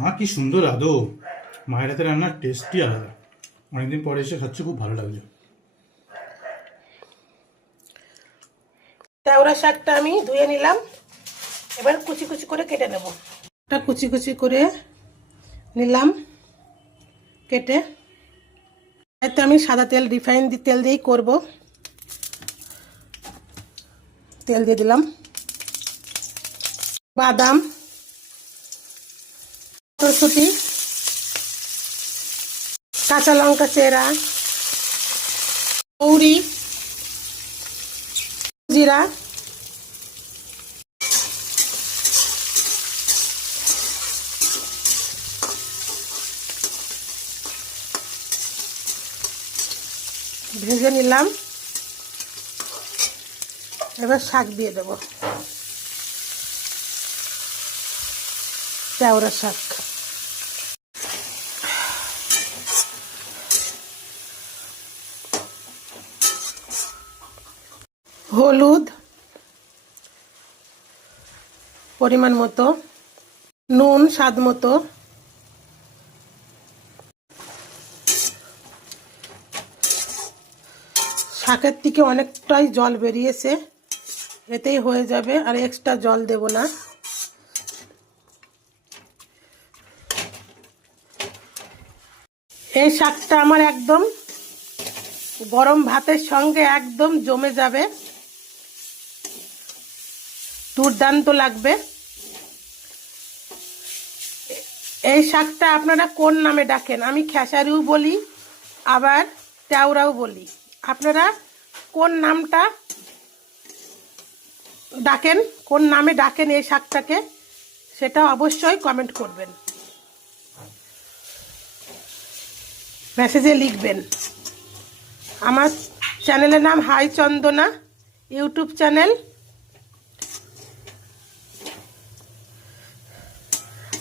মা কি সুন্দর আদৌ, মায়ের হাতে রান্নার টেস্টই আলাদা। অনেকদিন পরে এসে খাচ্ছি, খুব ভালো লাগছে। তেওড়া শাকটা আমি ধুয়ে নিলাম, এবার কুচি কুচি করে কেটে নেব। এটা কুচি কুচি করে নিলাম কেটে। এতে আমি সাদা তেল, রিফাইন তেল দিয়েই করব। তেল দিয়ে দিলাম, বাদাম, মটরশুঁটি, কাঁচা লঙ্কা চেরা, মৌরি, জিরা, ভেজে নিলাম। এবার শাক দিয়ে দেব, তেওড়া শাক। হলুদ পরিমাণ মতো, নুন স্বাদ মতো, শাকের থেকে অনেকটাই জল বেরিয়েছে, এতেই হয়ে যাবে, আর এক্সট্রা জল দেব না। এই শাকটা আমার একদম গরম ভাতের সঙ্গে একদম জমে যাবে, দুর্দান্ত লাগবে। এই শাকটা আপনারা কোন নামে ডাকেন? আমি খেসারিও বলি, আবার তেওড়াও বলি। আপনারা কোন নামটা ডাকেন, কোন নামে ডাকেন এই শাকটাকে, সেটা অবশ্যই কমেন্ট করবেন, মেসেজে লিখবেন। আমার চ্যানেলের নাম হাই চন্দনা ইউটিউব চ্যানেল।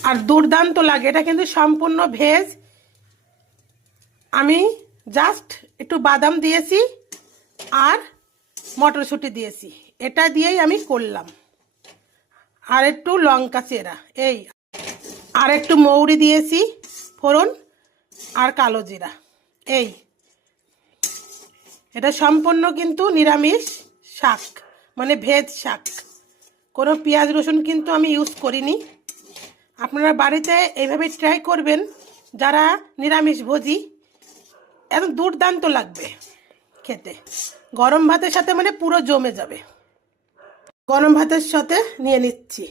আর দুর্দান্ত লাগে, এটা কিন্তু সম্পূর্ণ ভেজ। আমি জাস্ট একটু বাদাম দিয়েছি আর মটরশুঁটি দিয়েছি, এটা দিয়েই আমি করলাম। আর একটু লঙ্কা চেরা, এই আর একটু মৌরি দিয়েছি ফোড়ন, আর কালো জিরা। এই এটা সম্পূর্ণ কিন্তু নিরামিষ শাক, মানে ভেজ শাক, কোনো পেঁয়াজ রসুন কিন্তু আমি ইউজ করিনি। আপনারা বাড়িতে এইভাবে ট্রাই করবেন যারা নিরামিষ ভোজী, একদম দুর্দান্ত লাগবে খেতে। গরম ভাতের সাথে মানে পুরো জমে যাবে। গরম ভাতের সাথে নিয়ে নিচ্ছি।